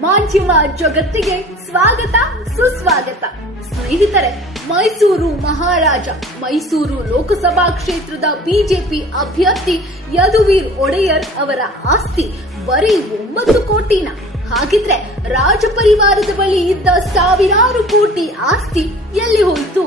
ಮಾಧ್ಯಮ ಜಗತ್ತಿಗೆ ಸ್ವಾಗತ, ಸುಸ್ವಾಗತ. ಸ್ನೇಹಿತರೆ, ಮೈಸೂರು ಮಹಾರಾಜ, ಮೈಸೂರು ಲೋಕಸಭಾ ಕ್ಷೇತ್ರದ ಬಿಜೆಪಿ ಅಭ್ಯರ್ಥಿ ಯದುವೀರ್ ಒಡೆಯರ್ ಅವರ ಆಸ್ತಿ ಬರೀ ಒಂಬತ್ತು ಕೋಟಿನ. ಹಾಗಿದ್ರೆ ರಾಜ ಪರಿವಾರದ ಬಳಿ ಇದ್ದ ಸಾವಿರಾರು ಕೋಟಿ ಆಸ್ತಿ ಎಲ್ಲಿ ಹೋಯಿತು?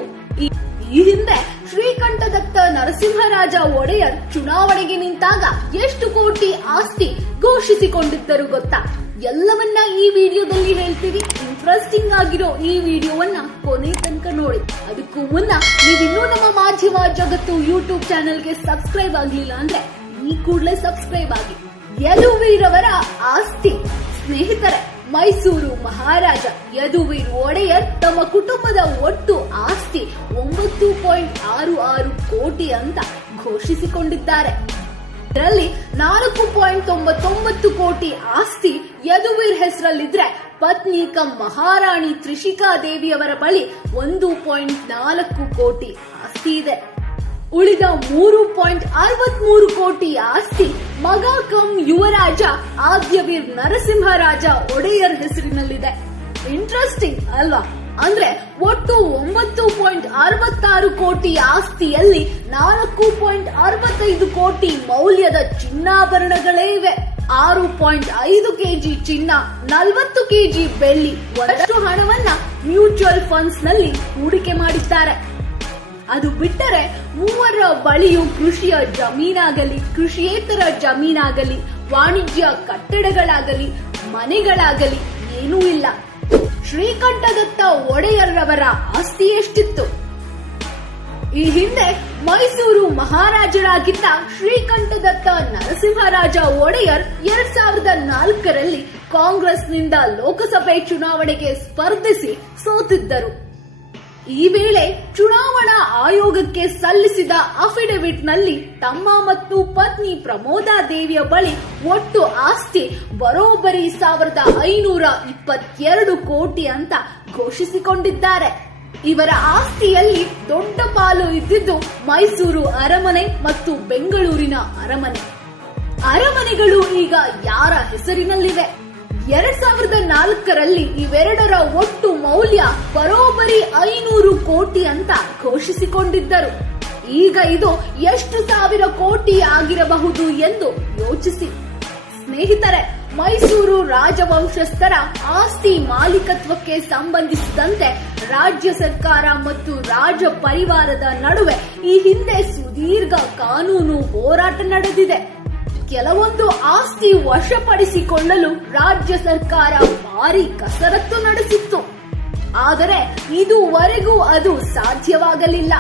ಈ ಹಿಂದೆ ಶ್ರೀಕಂಠದತ್ತ ನರಸಿಂಹರಾಜ ಒಡೆಯರ್ ಚುನಾವಣೆಗೆ ನಿಂತಾಗ ಎಷ್ಟು ಕೋಟಿ ಆಸ್ತಿ ಘೋಷಿಸಿಕೊಂಡಿದ್ದರು ಗೊತ್ತಾ? ಎಲ್ಲವನ್ನ ಈ ವಿಡಿಯೋದಲ್ಲಿ ಹೇಳ್ತೀವಿ. ಇಂಟ್ರೆಸ್ಟಿಂಗ್ ಆಗಿರೋ ಈ ವಿಡಿಯೋವನ್ನ ಕೊನೆ ತನಕ ನೋಡಿ. ಅದಕ್ಕೂ ಮುನ್ನ ನೀವಿನ್ನೂ ನಮ್ಮ ಮಾಧ್ಯಮ ಜಗತ್ತು ಯೂಟ್ಯೂಬ್ ಚಾನೆಲ್ಗೆ ಸಬ್ಸ್ಕ್ರೈಬ್ ಆಗ್ಲಿಲ್ಲ ಅಂದ್ರೆ ಈ ಕೂಡಲೇ ಸಬ್ಸ್ಕ್ರೈಬ್ ಆಗಿ. ಯದುವೀರವರ ಆಸ್ತಿ. ಸ್ನೇಹಿತರೆ, ಮೈಸೂರು ಮಹಾರಾಜ ಯದುವೀರ್ ಒಡೆಯರ್ ತಮ್ಮ ಕುಟುಂಬದ ಒಟ್ಟು ಆಸ್ತಿ ಒಂಬತ್ತು ಪಾಯಿಂಟ್ ಆರು ಆರು ಕೋಟಿ ಅಂತ ಘೋಷಿಸಿಕೊಂಡಿದ್ದಾರೆ. ಇದರಲ್ಲಿ ನಾಲ್ಕು ಪಾಯಿಂಟ್ ತೊಂಬತ್ತೊಂಬತ್ತು ಕೋಟಿ ಆಸ್ತಿ ಯದುವೀರ್ ಹೆಸರಲ್ಲಿದ್ರೆ ಪತ್ನಿ ಕಂ ಮಹಾರಾಣಿ ತ್ರಿಷಿಕಾ ದೇವಿಯವರ ಬಳಿ ಒಂದು ಪಾಯಿಂಟ್ ನಾಲ್ಕು ಕೋಟಿ ಆಸ್ತಿ ಇದೆ. ಉಳಿದ ಮೂರು ಪಾಯಿಂಟ್ ಅರವತ್ಮೂರು ಕೋಟಿ ಆಸ್ತಿ ಮಗ ಕಂ ಯುವರಾಜ, ಆದ್ಯವೀರ್ ನರಸಿಂಹರಾಜ ಒಡೆಯರ್ ಹೆಸರಿನಲ್ಲಿದೆ. ಇಂಟ್ರೆಸ್ಟಿಂಗ್ ಅಲ್ವಾ? ಅಂದ್ರೆ ಒಟ್ಟು ಅರವತ್ತಾರು ಕೋಟಿ ಆಸ್ತಿಯಲ್ಲಿ ನಾಲ್ಕು ಪಾಯಿಂಟ್ ಅರವತ್ತೈದು ಕೋಟಿ ಮೌಲ್ಯದ ಚಿನ್ನಾಭರಣಗಳೇ ಇವೆ. ಆರು ಪಾಯಿಂಟ್ ಐದು ಕೆಜಿ ಚಿನ್ನ, ನಲವತ್ತು ಕೆಜಿ ಬೆಳ್ಳಿ ಒಂದಷ್ಟು ಹಣವನ್ನ ಮ್ಯೂಚುವಲ್ ಫಂಡ್ಸ್ನಲ್ಲಿ ಹೂಡಿಕೆ ಮಾಡಿದ್ದಾರೆ. ಅದು ಬಿಟ್ಟರೆ ಮೂವರ ಬಳಿಯು ಕೃಷಿಯ ಜಮೀನಾಗಲಿ, ಕೃಷಿಯೇತರ ಜಮೀನಾಗಲಿ, ವಾಣಿಜ್ಯ ಕಟ್ಟಡಗಳಾಗಲಿ, ಮನೆಗಳಾಗಲಿ ಏನೂ ಇಲ್ಲ. ಶ್ರೀಕಂಠದತ್ತ ಒಡೆಯರ್ರವರ ಆಸ್ತಿ ಎಷ್ಟಿತ್ತು? ಈ ಹಿಂದೆ ಮೈಸೂರು ಮಹಾರಾಜರಾಗಿದ್ದ ಶ್ರೀಕಂಠದತ್ತ ನರಸಿಂಹರಾಜ ಒಡೆಯರ್ ಎರಡ್ ಸಾವಿರದ ನಾಲ್ಕರಲ್ಲಿ ಕಾಂಗ್ರೆಸ್ನಿಂದ ಲೋಕಸಭೆ ಚುನಾವಣೆಗೆ ಸ್ಪರ್ಧಿಸಿ ಸೋತಿದ್ದರು. ಈ ವೇಳೆ ಚುನಾವಣಾ ಆಯೋಗಕ್ಕೆ ಸಲ್ಲಿಸಿದ ಅಫಿಡವಿಟ್ನಲ್ಲಿ ತಮ್ಮ ಮತ್ತು ಪತ್ನಿ ಪ್ರಮೋದಾ ದೇವಿಯ ಬಳಿ ಒಟ್ಟು ಆಸ್ತಿ ಬರೋಬ್ಬರಿ ಸಾವಿರದ ಐನೂರ ಇಪ್ಪತ್ತೆರಡು ಕೋಟಿ ಅಂತ ಘೋಷಿಸಿಕೊಂಡಿದ್ದಾರೆ. ಇವರ ಆಸ್ತಿಯಲ್ಲಿ ದೊಡ್ಡ ಪಾಲು ಇದ್ದಿದ್ದು ಮೈಸೂರು ಅರಮನೆ ಮತ್ತು ಬೆಂಗಳೂರಿನ ಅರಮನೆ. ಅರಮನೆಗಳು ಈಗ ಯಾರ ಹೆಸರಿನಲ್ಲಿವೆ? ಎರಡ್ ಸಾವಿರದ ನಾಲ್ಕರಲ್ಲಿ ಇವೆರಡರ ಒಟ್ಟು ಮೌಲ್ಯ ಬರೋಬರಿ ಐನೂರು ಕೋಟಿ ಅಂತ ಘೋಷಿಸಿಕೊಂಡಿದ್ದರು. ಈಗ ಇದು ಎಷ್ಟು ಸಾವಿರ ಕೋಟಿ ಆಗಿರಬಹುದು ಎಂದು ಯೋಚಿಸಿ. ಸ್ನೇಹಿತರೆ, ಮೈಸೂರು ರಾಜವಂಶಸ್ಥರ ಆಸ್ತಿ ಮಾಲೀಕತ್ವಕ್ಕೆ ಸಂಬಂಧಿಸಿದಂತೆ ರಾಜ್ಯ ಸರ್ಕಾರ ಮತ್ತು ರಾಜ ಪರಿವಾರದ ನಡುವೆ ಈ ಹಿಂದೆ ಸುದೀರ್ಘ ಕಾನೂನು ಹೋರಾಟ ನಡೆದಿದೆ. ಕೆಲವೊಂದು ಆಸ್ತಿ ವಶಪಡಿಸಿಕೊಳ್ಳಲು ರಾಜ್ಯ ಸರ್ಕಾರ ಭಾರಿ ಕಸರತ್ತು ನಡೆಸಿತ್ತು. ಆದರೆ ಇದುವರೆಗೂ ಅದು ಸಾಧ್ಯವಾಗಲಿಲ್ಲ.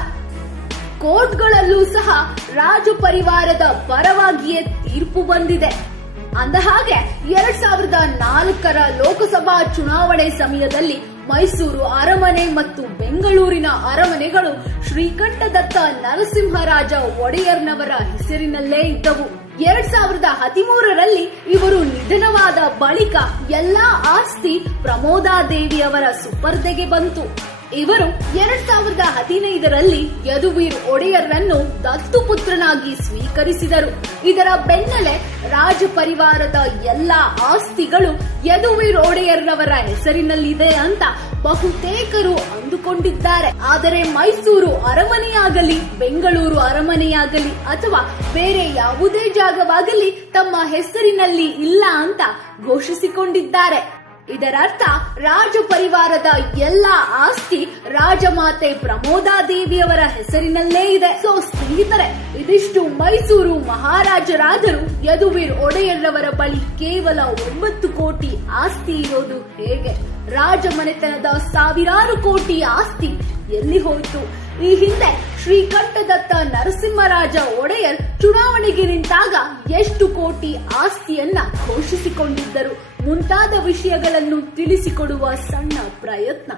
ಕೋರ್ಟ್ಗಳಲ್ಲೂ ಸಹ ರಾಜ ಪರಿವಾರದ ಪರವಾಗಿಯೇ ತೀರ್ಪು ಬಂದಿದೆ. ಅಂದಹಾಗೆ ಎರಡ್ ಸಾವಿರದ ನಾಲ್ಕರ ಲೋಕಸಭಾ ಚುನಾವಣೆ ಸಮಯದಲ್ಲಿ ಮೈಸೂರು ಅರಮನೆ ಮತ್ತು ಬೆಂಗಳೂರಿನ ಅರಮನೆಗಳು ಶ್ರೀಕಂಠದತ್ತ ನರಸಿಂಹರಾಜ ಒಡೆಯರ್ನವರ ಹೆಸರಿನಲ್ಲೇ ಇದ್ದವು. ಎರಡ್ ಸಾವಿರದ ಹದಿಮೂರರಲ್ಲಿ ಇವರು ನಿಧನವಾದ ಬಳಿಕ ಎಲ್ಲಾ ಆಸ್ತಿ ಪ್ರಮೋದಾದೇವಿಯವರ ಸುಪರ್ದೆಗೆ ಬಂತು. ಇವರು ಎರಡ್ ಸಾವಿರದ ಹದಿನೈದರಲ್ಲಿ ಯದುವೀರ್ ಒಡೆಯರ್ರನ್ನು ದತ್ತುಪುತ್ರನಾಗಿ ಸ್ವೀಕರಿಸಿದರು. ಇದರ ಬೆನ್ನಲ್ಲೇ ರಾಜ ಪರಿವಾರದ ಎಲ್ಲಾ ಆಸ್ತಿಗಳು ಯದುವೀರ್ ಒಡೆಯರ್ರವರ ಹೆಸರಿನಲ್ಲಿದೆ ಅಂತ ಬಹುತೇಕರು ಅಂದುಕೊಂಡಿದ್ದಾರೆ. ಆದರೆ ಮೈಸೂರು ಅರಮನೆಯಾಗಲಿ, ಬೆಂಗಳೂರು ಅರಮನೆಯಾಗಲಿ ಅಥವಾ ಬೇರೆ ಯಾವುದೇ ಜಾಗವಾಗಲಿ ತಮ್ಮ ಹೆಸರಿನಲ್ಲಿ ಇಲ್ಲ ಅಂತ ಘೋಷಿಸಿಕೊಂಡಿದ್ದಾರೆ. ಇದರರ್ಥ ರಾಜ ಪರಿವಾರದ ಎಲ್ಲಾ ಆಸ್ತಿ ರಾಜಮಾತೆ ಪ್ರಮೋದಾ ದೇವಿಯವರ ಹೆಸರಿನಲ್ಲೇ ಇದೆ. ಸೊ ಸ್ನೇಹಿತರೆ, ಇದಿಷ್ಟು ಮೈಸೂರು ಮಹಾರಾಜರಾದರು ಯದುವೀರ್ ಒಡೆಯರ್ರವರ ಬಳಿ ಕೇವಲ ಒಂಬತ್ತು ಕೋಟಿ ಆಸ್ತಿ ಇರೋದು ಹೇಗೆ? ರಾಜಮನೆತನದ ಸಾವಿರಾರು ಕೋಟಿ ಆಸ್ತಿ ಎಲ್ಲಿ ಹೋಯಿತು? ಈ ಹಿಂದೆ ಶ್ರೀಕಂಠದತ್ತ ನರಸಿಂಹರಾಜ ಒಡೆಯರ್ ಚುನಾವಣೆಗೆ ನಿಂತಾಗ ಎಷ್ಟು ಕೋಟಿ ಆಸ್ತಿಯನ್ನ ಘೋಷಿಸಿಕೊಂಡಿದ್ದರು ಮುಂತಾದ ವಿಷಯಗಳನ್ನು ತಿಳಿಸಿಕೊಡುವ ಸಣ್ಣ ಪ್ರಯತ್ನ.